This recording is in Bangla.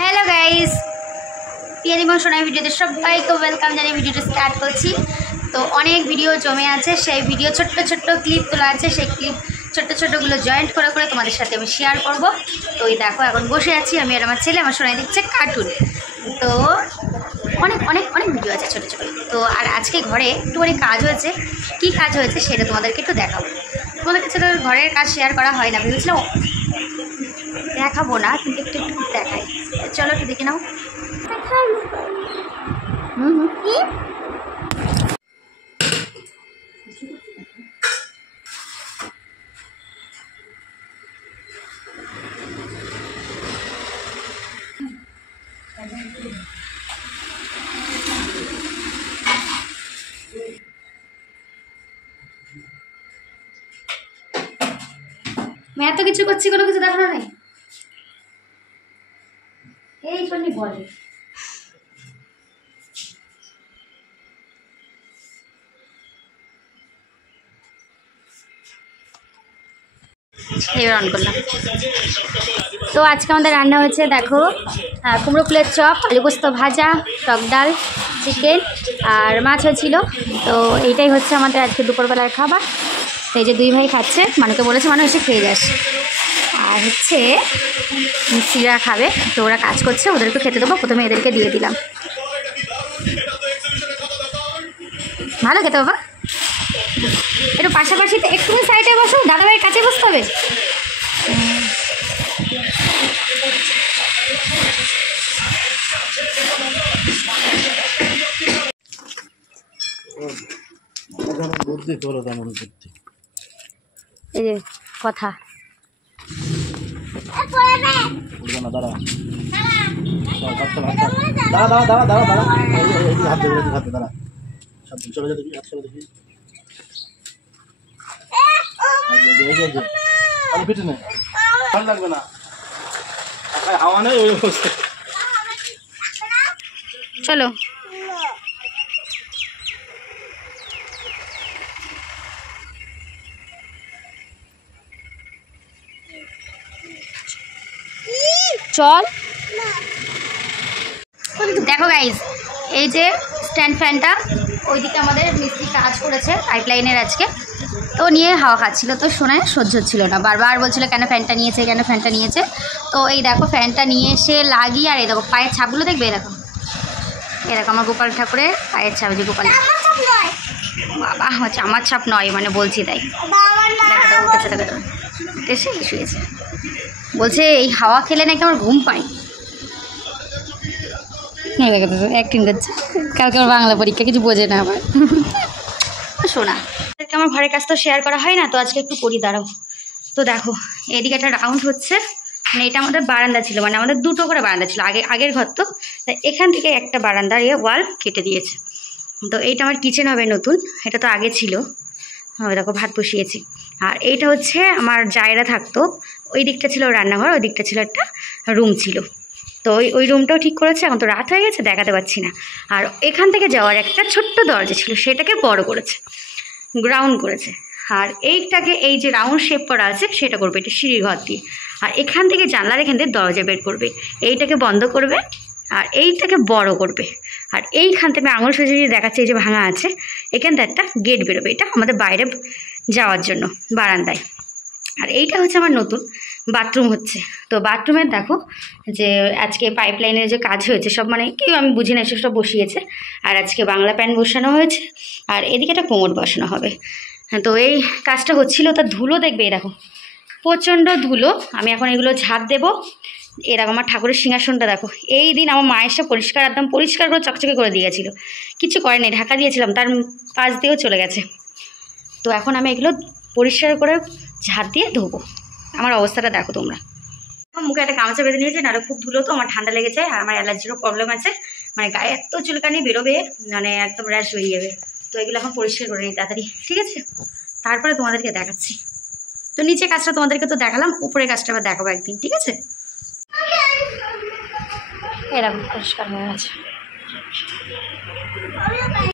হ্যালো গাইস, পিয়ারিমন সোনার ভিডিওতে সবাইকে ওয়েলকাম জানিয়ে ভিডিওটা স্টার্ট করছি। তো অনেক ভিডিও জমে আছে, সেই ভিডিও ছোট্ট ছোট্ট ক্লিপ তোলা আছে, সেই ক্লিপ ছোট্ট ছোট্টগুলো জয়েন্ট করে করে তোমাদের সাথে আমি শেয়ার করব। তো এই দেখো এখন বসে আছি আমি আর আমার ছেলে, আমার সোনাই দেখছে কার্টুন। তো অনেক অনেক অনেক ভিডিও আছে ছোটো ছোটো। তো আর আজকে ঘরে একটুখানি কাজ হয়েছে, কি কাজ হয়েছে সেটা তোমাদেরকে একটু দেখাবো। তোমাদের কাছে তো ঘরের কাজ শেয়ার করা হয় না, ভেবেছিলাম দেখাবো না, কিন্তু একটু একটু দেখাই। চলো একটু দেখে নাও। मैं तो কিছু করছি, কোনো কিছু দেখানো নাই। এই জন্য বলে এবার অন করলাম। তো আজকে আমাদের রান্না হয়েছে দেখো, কুমড়ো ফুলের চপ, আলু পোস্ত ভাজা, টক ডাল, চিকেন আর মাছ হয়েছিল। তো এইটাই হচ্ছে আমাদের আজকে দুপুরবেলার খাবার। তো এই যে দুই ভাই খাচ্ছে, মানুকে বলেছে মানুষ এসে খেয়ে যাস। আর হচ্ছে মিস্ত্রিরা খাবে, তো ওরা কাজ করছে, ওদেরকে খেতে দেবো। প্রথমে এদেরকে দিয়ে দিলাম। ভালো খেতে বাবা, একটু পাশাপাশি একটু সাইডে বসো, দাদাভাইয়ের কাছে বসতে হবে। এই যে কথা চলো। চল দেখো গাইজ, এই যে স্ট্যান্ড ফ্যানটা, ওইদিকে আমাদের মিস্ত্রি কাজ করেছে পাইপলাইনের আজকে, তো নিয়ে হাওয়া খাচ্ছিল। তো শোনায় সহ্য হচ্ছিল না, বারবার বলছিল কেন ফ্যানটা নিয়েছে, কেন ফ্যানটা নিয়েছে। তো এই দেখো ফ্যানটা নিয়ে এসে লাগিয়ে, আর এই দেখো পায়ের ছাপগুলো দেখবে, এরকম এরকম আমার গোপাল ঠাকুরের পায়ের ছাপ। যে গোপাল বাবা হচ্ছে আমার ছাপ নয়, মানে বলছি তাই। এসে শুয়েছে, বলছে এই হাওয়া খেলে নাকি আমার ঘুম পায়। অ্যাক্টিং করছে, কালকে আমার বাংলা পরীক্ষা, কিছু বোঝে না আবার। শোনা আমার ঘরের কাজ তো শেয়ার করা হয় না, তো আজকে একটু করি, দাঁড়াও। তো দেখো এদিকে একটা রাউন্ড হচ্ছে, মানে এটা আমাদের বারান্দা ছিল, মানে আমাদের দুটো করে বারান্দা ছিল আগের ঘর। তো এখান থেকে একটা বারান্দার ওয়াল কেটে দিয়েছে। তো এইটা আমার কিচেন হবে নতুন, এটা তো আগে ছিল। দেখো ভাত বসিয়েছি। আর এইটা হচ্ছে আমার জায়গা থাকতো, ওই দিকটা ছিল রান্নাঘর, ওই দিকটা ছিল একটা রুম ছিল। তো ওই রুমটাও ঠিক করেছে, এখন তো রাত হয়ে গেছে দেখাতে পাচ্ছি না। আর এখান থেকে যাওয়ার একটা ছোট্ট দরজা ছিল, সেটাকে বড় করেছে, গ্রাউন্ড করেছে। আর এইটাকে এই যে রাউন্ড শেপ করা আছে সেটা করবে এটা সিঁড়ির ঘর দিয়ে। আর এখান থেকে জানলার এখান থেকে দরজা বের করবে, এইটাকে বন্ধ করবে আর এইটাকে বড় করবে। আর এইখান থেকে আঙুল সোজা দেখাচ্ছে, এই যে ভাঙা আছে, এখানটা একটা গেট বেরোবে, এটা আমাদের বাইরে যাওয়ার জন্য বারান্দায়। আর এইটা হচ্ছে আমার নতুন বাথরুম হচ্ছে। তো বাথরুমের দেখো যে আজকে পাইপলাইনের যে কাজ হয়েছে সব, মানে কেউ আমি বুঝি না, সব বসিয়েছে। আর আজকে বাংলা প্যান বসানো হয়েছে, আর এদিকে একটা কোমর বসানো হবে। তো এই কাজটা হচ্ছিল, তার ধুলো দেখবে, এরকম প্রচণ্ড ধুলো। আমি এখন এগুলো ঝাড় দেবো। এরকম আমার ঠাকুরের সিংহাসনটা দেখো, এই দিন আমার মায়ের সব পরিষ্কার, একদম পরিষ্কার করে চকচকে করে দিয়েছিল, কিছু করেনি, ঢাকা দিয়েছিলাম, তার পাশ দিয়েও চলে গেছে। তো এখন আমি এগুলো পরিষ্কার করে ঝাড় দিয়ে ধোবো। আমার অবস্থাটা দেখো তোমরা। মুখে একটা গামছা বেঁধে নিয়েছে, নাহলে খুব ধুলো, তো আমার ঠান্ডা লেগেছে, আর আমার অ্যালার্জিরও প্রবলেম আছে, মানে গায়ে এত চুলকানি বেরোবে, মানে একদম র্যাশ বেরিয়ে যাবে। তো এগুলো এখন পরিষ্কার করে নিই তাড়াতাড়ি, ঠিক আছে? তারপরে তোমাদেরকে দেখাচ্ছি। তো নিচে কাজটা তোমাদেরকে তো দেখালাম, উপরে কাজটা আবার দেখাবো একদিন, ঠিক আছে? এরকম পরিষ্কার হয়ে গেছে।